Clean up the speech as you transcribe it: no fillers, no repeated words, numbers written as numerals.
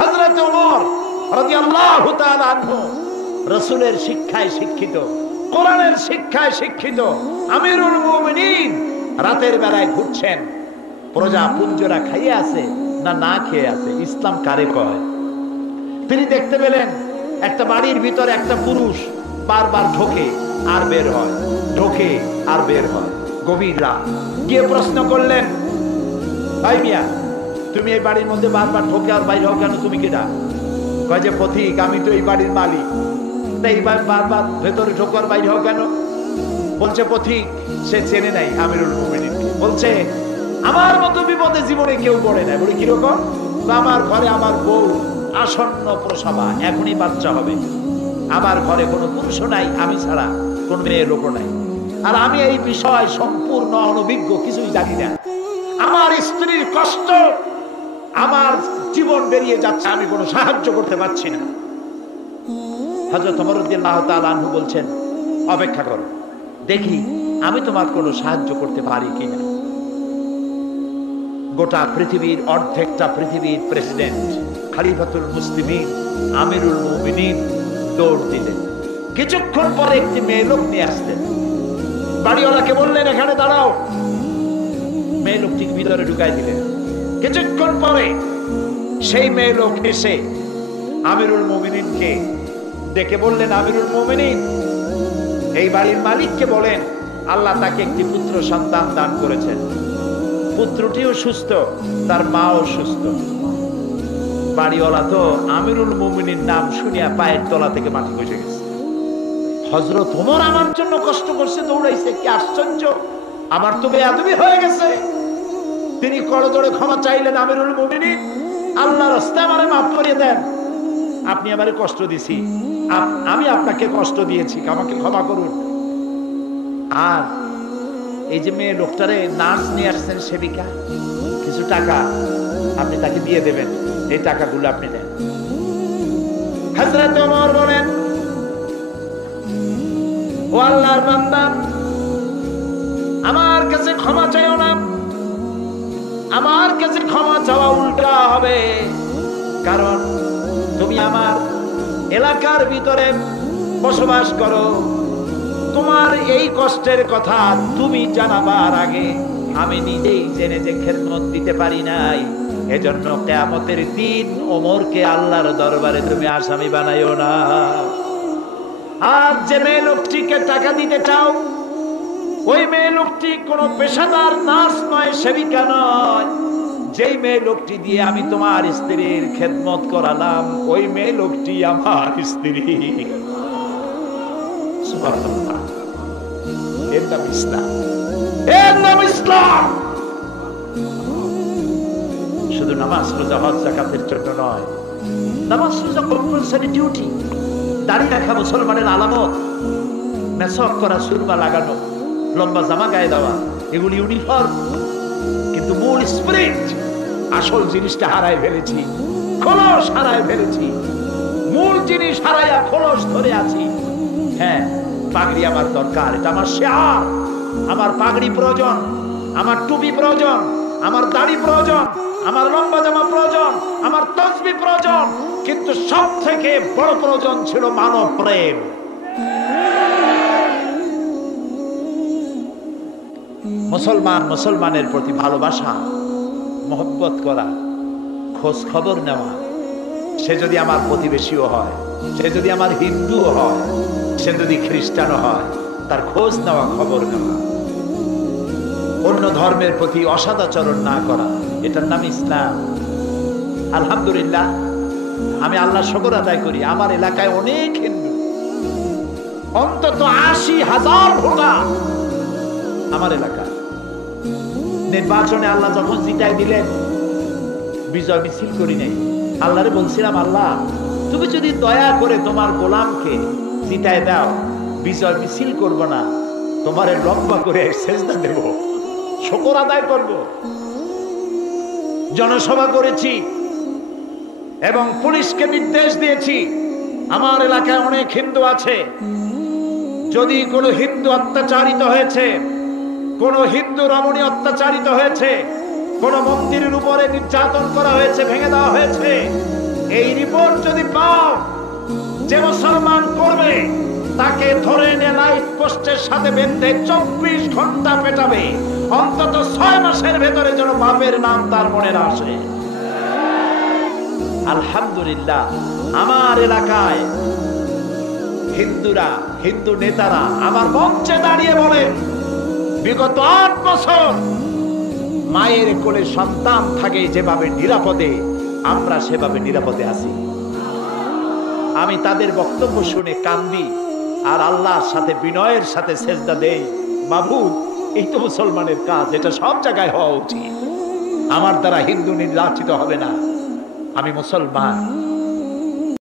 হযরত ওমর রাদিয়াল্লাহু তাআলা আনহু রাসূলের শিক্ষায় শিক্ষিত, কোরআনের শিক্ষায় শিক্ষিত আমিরুল মুমিনিন রাতের বেলায় ঘুরছেন। প্রজা পুঞ্জরা খাইয়ে আছে না না খেয়ে আছে, ইসলাম কারে কয়? তিনি দেখতে পেলেন একটা বাড়ির ভিতরে একটা পুরুষ বারবার ঢোকে আর বের হয়, ঢোকে আর বের হয়। গভীর রাত, গিয়ে প্রশ্ন করলেন, ভাই মিয়া, তুমি এই বাড়ির মধ্যে বারবার ঢোকে আর বাইরে হও কেন? তুমি কেডা? কয় যে পথিক, আমি তো এই বাড়ির মালিক। তাই বারবার ভেতরে ঢোকে আর বাইরে হও কেন? বলছে পথিক সে চেনে নাই আমিরুল মুমিনিন। বলছে আমার মতো বিপদে জীবনে কেউ পড়ে নাই। বলি কিরকম? আমার ঘরে আমার বউ আসন্ন প্রসবা, এখনই বাচ্চা হবে। আমার ঘরে কোনো পুরুষও নাই, আমি ছাড়া কোন মেয়ে লোকও নাই। আর আমি এই বিষয় সম্পূর্ণ অনভিজ্ঞ, কিছুই জানি না। আমার স্ত্রীর কষ্ট, আমার জীবন বেরিয়ে যাচ্ছে, আমি কোনো সাহায্য করতে পারছি না। হযরত ওমর রাদিয়াল্লাহু তাআলা আনহু বলছেন, অপেক্ষা করো, দেখি আমি তোমার কোনো সাহায্য করতে পারি কিনা। গোটা পৃথিবীর অর্ধেকটা পৃথিবীর প্রেসিডেন্ট খলিফাতুল মুসলিমিন আমিরুল মুমিনিন দৌড় দিলেন। কিছুক্ষণ পরে একটি মেয়ে লোক নিয়ে আসলেন। বাড়িওয়ালাকে বললেন, এখানে দাঁড়াও। মেয়ে লোকটিকে ভিতরে ঢুকাই দিলেন। কিছুক্ষণ পরে সেই মেয়ে লোক এসে আমিরুল মুমিনিনকে ডেকে বললেন, আমিরুল মুমিনিন, এই বাড়ির মালিককে বলেন আল্লাহ তাকে একটি পুত্র সন্তান দান করেছেন। পুত্রটিও সুস্থ, তার মাও সুস্থ। বাড়িওয়ালা তো আমিরুল মুমিনিন নাম শুনিয়া পায়ের তলা থেকে মাটি বসে গেছে। হযরত ওমর আমার জন্য কষ্ট করছে, দৌড়াইছে, কি আশ্চর্য, আমার তো বেয়াদবি হয়ে গেছে। তিনি করজোড়ে ক্ষমা চাইলেন, আমিরুল মুমিনিন, আল্লাহর রাস্তায় আমারে মাফ করে দেন, আপনি আমারে কষ্ট দিছি, আমি আপনাকে কষ্ট দিয়েছি, আমাকে ক্ষমা করুন। আর এই যে মেয়ে লোকটারে নার্স নিয়ে আসছেন, সেবিকা, কিছু টাকা আপনি তাকে দিয়ে দেবেন, এই টাকাগুলো আপনি দেন। হযরত ওমর বলেন, ও আল্লাহর বান্দা, আমার কাছে ক্ষমা চাইও না, আমার কাছে ক্ষমা চাওয়া উল্টা হবে। কারণ তুমি আমার এলাকার ভিতরে বসবাস করো, তোমার এই কষ্টের কথা তুমি জানাবার আগে আমি নিজেই জেনে যে খেদমত দিতে পারি নাই। এজন্য কিয়ামতের দিন ওমরকে আল্লাহর দরবারে তুমি আসামি বানাইও না। আর যে মেয়ে লোকটিকে টাকা দিতে চাও, ওই মেয়ে লোকটি কোনো পেশাদার নার্স নয়, সেবিকা নয়। যেই মেয়ে লোকটি দিয়ে আমি তোমার স্ত্রীর খেদমত করালাম, ওই মেয়ে লোকটি আমার স্ত্রী। সুবহানাল্লাহ। এর নাম ইসলাম, এর নাম ইসলাম। শুধু নামাজ রোজা হজ যাকাতের জন্য নয়, নামাজ রোজা কম্পালসরি ডিউটি। দাড়ি রাখা মুসলমানের আলামত, মেসওয়াক করা, সুরমা লাগানো, লম্বা জামা গায়ে দেওয়া, এগুলি ইউনিফর্ম। কিন্তু মূল স্পিরিট, আসল জিনিসটা হারায় ফেলেছি, খোলস হারায় ফেলেছি। মূল জিনিস হারাইয়া খোলস ধরে আছি। হ্যাঁ, পাগড়ি আমার দরকার, এটা আমার শিয়ার। আমার পাগড়ি প্রয়োজন, আমার টুপি প্রয়োজন, আমার দাড়ি প্রয়োজন, আমার লম্বা জামা প্রয়োজন, আমার তাসবিহ প্রয়োজন। কিন্তু সব থেকে বড় প্রয়োজন ছিল মানব প্রেম। মুসলমান মুসলমানের প্রতি ভালোবাসা, মহব্বত করা, খোঁজ খবর নেওয়া। সে যদি আমার প্রতিবেশীও হয়, সে যদি আমার হিন্দুও হয়, সে যদি খ্রিস্টানও হয়, তার খোঁজ নেওয়া, খবর নেওয়া। অন্য ধর্মের প্রতি অসদাচরণ না করা, এটার নাম ইসলাম। আলহামদুলিল্লাহ, আমি আল্লাহর শুকর আদায় করি, আমার এলাকায় অনেক হিন্দু, অন্তত ৮০,০০০ ভোটার আমার এলাকায়। নির্বাচনে আল্লাহ যখন জিতাই দিলেন, বিজয় মিছিল করি নাই। আল্লাহরে বলছিলাম, আল্লাহ তুমি যদি দয়া করে তোমার গোলামকে জিতাই দাও, বিজয় মিছিল করব না, তোমারে লম্বা করে সেজদা দেব, শুকর আদায় করব। জনসভা করেছি এবং পুলিশকে নির্দেশ দিয়েছি, আমার এলাকায় অনেক হিন্দু আছে, যদি কোনো হিন্দু অত্যাচারিত হয়েছে, কোন হিন্দু রমণী অত্যাচারিত হয়েছে, কোন মন্দিরের উপরে নির্যাতন করা হয়েছে, ভেঙে দেওয়া হয়েছে, যদি পাও যে মুসলমান করবে তাকে ধরে এনে লাইট পোস্টের সাথে বেঁধে 24 ঘন্টা পেটাবে, অন্তত 6 মাসের ভেতরে যেন বাপের নাম তার মনে না আসে। আলহামদুলিল্লাহ, আমার এলাকায় হিন্দুরা, হিন্দু নেতারা আমার মঞ্চে দাঁড়িয়ে বলেন, বিগত 8 বছর মায়ের কোলে সন্তান থাকে যেভাবে নিরাপদে, আমরা সেভাবে নিরাপদে আছি। আমি তাদের বক্তব্য শুনে কান্দি আর আল্লাহর সাথে বিনয়ের সাথে সেজদা দেই, মাবুদ এই তো মুসলমানের কাজ, এটা সব জায়গায় হওয়া উচিত। আমার দ্বারা হিন্দু নির্যাতিত হবে না, আমি মুসলমান।